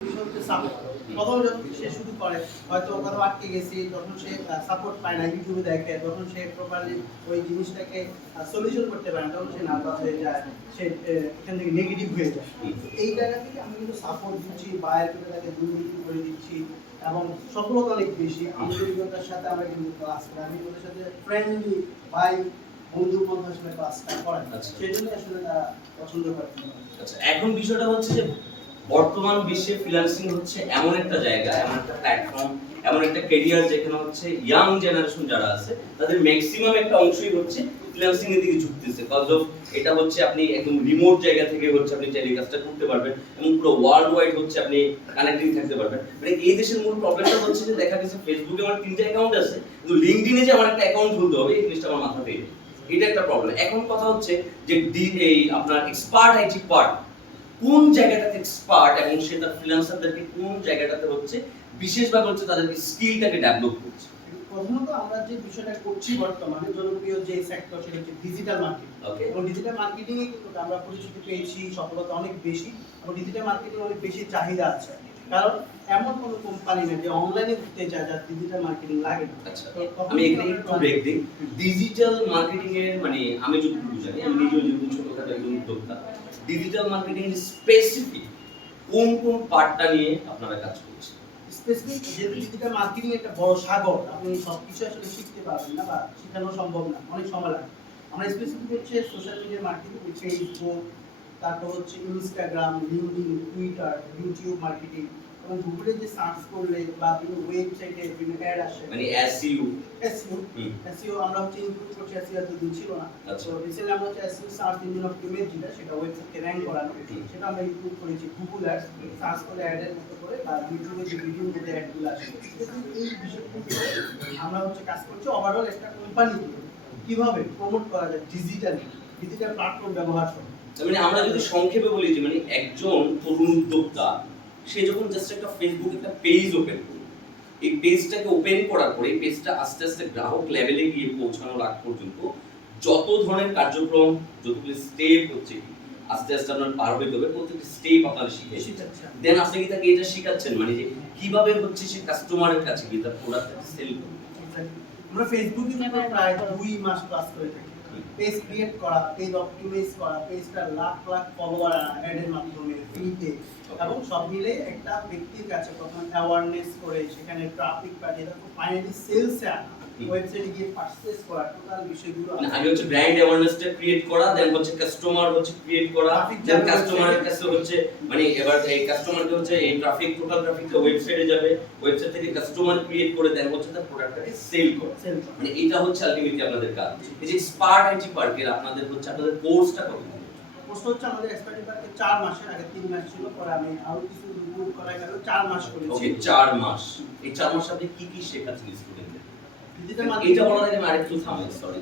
প্রথমে যখন সে শুরু করে হয়তো কোথাও আটকে গেছি, যখন সে সাপোর্ট পায় না, ইউটিউবে দেখে, যখন সে প্রপারলি ওই জিনিসটাকে সলিউশন করতে পারে না, তখন সে নার্ভাস হয়ে যায়, সে এখান থেকে নেগেটিভ হয়ে যায়। এই জায়গা থেকে আমি কিন্তু সাপোর্ট দিচ্ছি, বাইরের করে তাকে দুর্নীতি করে দিচ্ছি এবং সফলতা অনেক বেশি আন্তরিকতার সাথে আমরা কিন্তু ক্লাস করি। আমি ওদের সাথে ফ্রেন্ডলি ভাই বন্ধুর মধ্যে আসলে ক্লাসটা করাই, সেই জন্য আসলে তারা পছন্দ করে। আচ্ছা, এখন বিষয়টা হচ্ছে যে বর্তমান বিশ্বে ফ্রিল্যান্সিং হচ্ছে এমন একটা জায়গা, এমন একটা প্ল্যাটফর্ম, এমন একটা ক্যারিয়ার যেখানে হচ্ছে ইয়াং জেনারেশন যারা আছে তাদের ম্যাক্সিমাম একটা অংশই হচ্ছে ফ্রিল্যান্সিং এর দিকে ঝুঁকতেছে। কজ অফ এটা হচ্ছে আপনি একদম রিমোট জায়গা থেকে হচ্ছে আপনি চাইলে কাজটা করতে পারবেন এবং পুরো ওয়ার্ল্ড ওয়াইড হচ্ছে আপনি কানেক্টিং থাকতে পারবেন। মানে এই দেশের মূল প্রবলেমটা হচ্ছে যে দেখা গেছে ফেসবুকে আমার 3টা অ্যাকাউন্ট আছে, কিন্তু লিংকডইনে যে আমার একটা অ্যাকাউন্ট খুলতে হবে এই জিনিসটা আমার মাথাতেই নেই। এটা একটা প্রবলেম। এখন কথা হচ্ছে যে এই আপনার এক্সপার্ট আইটি পার্ট কোন জায়গাটাতে এক্সপার্ট এবং সেটা ফ্রিল্যান্সারদেরকে কোন জায়গাটাতে হচ্ছে বিশেষভাবে হচ্ছে তাদের স্কিলটাকে ডেভেলপ করছে। প্রথমত আমরা যে বিষয়টা করছি বর্তমানে জনপ্রিয় যে সেক্টর সেটা হচ্ছে ডিজিটাল মার্কেটিং। এবং ডিজিটাল মার্কেটিং এ কিন্তু আমরা পরিচিতি পেয়েছি, সফলতা অনেক বেশি এবং ডিজিটাল মার্কেটিং অনেক বেশি চাহিদা আছে। কারণ এমন কোনো কোম্পানি নেই যে অনলাইনে ঘুরতে যায় যার ডিজিটাল মার্কেটিং লাগে না। আচ্ছা, আমি এখানে একটু ব্রেক দিই। ডিজিটাল মার্কেটিং এর মানে আমি যতটুকু জানি, আমি নিজেও যেহেতু ছোটখাটো একজন উদ্যোক্তা, ডিজিটাল মার্কেটিং এর স্পেসিফিক কোন কোন পার্টটা নিয়ে আপনারা কাজ করছেন? স্পেসিফিক যে ডিজিটাল মার্কেটিং একটা বড় সাগর, আপনি সবকিছু আসলে শিখতে পারবেন না বা শেখানো সম্ভব না, অনেক সময় লাগে। আমরা স্পেসিফিক হচ্ছে সোশ্যাল মিডিয়া মার্কেটিং, ফেসবুক, তারপর হচ্ছে Instagram, LinkedIn, Twitter, YouTube marketing এবং গুগলে যে সার্চ করলে বা বিভিন্ন ওয়েবসাইটে বিভিন্ন অ্যাড আসে, মানে এসইও এসইও আমরা হচ্ছে ইনক্লুড করছি। এসইও এতদিন ছিল না, আচ্ছা। তো রিসেন্টলি আমরা হচ্ছে SEO search engine of image যেটা, সেটা ওয়েবসাইটে র‍্যাঙ্ক করানো, সেটা আমরা ইনক্লুড করেছি। গুগল অ্যাডস সার্চ করে অ্যাডের মতো করে বা ইউটিউবে যে ভিডিওর মধ্যে অ্যাডগুলো আসে, এই বিষয়গুলো আমরা হচ্ছে কাজ করছি। ওভারঅল একটা কোম্পানিকে কিভাবে প্রমোট করা যায় ডিজিটালি, ডিজিটাল প্ল্যাটফর্ম ব্যবহার করে। মানে আমরা যদি সংক্ষেপে বলি যে মানে একজন তরুণ উদ্যোক্তা সে যখন জাস্ট একটা ফেসবুক একটা পেজ ওপেন করবে, এই পেজটাকে ওপেন করার পরে এই পেজটা আস্তে আস্তে গ্রাহক লেভেলে গিয়ে পৌঁছানোর আগ পর্যন্ত যত ধরনের কার্যক্রম, যতগুলো স্টেপ হচ্ছে আস্তে আস্তে আপনার পার হইতে হবে, প্রত্যেকটা স্টেপ আপনারা শিখাচ্ছেন। দেন আপনি কি তাকে এটা শিখাচ্ছেন মানে যে কিভাবে হচ্ছে সে কাস্টমারের কাছে গিয়ে তার প্রোডাক্টটা সেল করবে। আমরা ফেসবুকে প্রায় 2 মাস ক্লাস করে থাকি। পেজ ক্রিয়েট করা, পেজ অপটিমাইজ করা, পেজটা লাখ লাখ ফলোয়ার অ্যাডের মাধ্যমে ফ্রিতে, এবং সব মিলে একটা ব্যক্তির কাছে প্রথমে অ্যাওয়ারনেস করে সেখানে ট্রাফিক পাঠিয়ে তারপর ফাইনালি সেলসে আনা, ওয়েবসাইটে গিয়ে পারচেজ করা, টোটাল বিষয়গুলো আগে হচ্ছে ব্র্যান্ড অ্যাওয়ারনেসটা ক্রিয়েট করা, দেন হচ্ছে কাস্টমার হচ্ছে ক্রিয়েট করা, দেন কাস্টমারের কাছে হচ্ছে মানে এবার এই কাস্টমারকে হচ্ছে এই ট্রাফিক, টোটাল ট্রাফিকটা ওয়েবসাইটে যাবে, ওয়েবসাইট থেকে কাস্টমার ক্রিয়েট করে দেন হচ্ছে তার প্রোডাক্টটাকে সেল করা। মানে এটা হচ্ছে আলটিমেটলি আপনাদের কাজ। এই যে স্পার্ট আইটি পার্কের আপনাদের হচ্ছে আপনাদের কোর্সটা কত? কোর্স হচ্ছে আমাদের এক্সপার্টি পার্কে 4 মাসের, আগে 3 মাস ছিল, পরে আমি আরো কিছু রিমুভ করা গেল 4 মাস করেছি। ওকে, 4 মাস। এই 4 মাস আপনি কি কি শেখাচ্ছেন স্টুডেন্টদের? এটা বলা যায় আমি আরেকটু থামাই, সরি।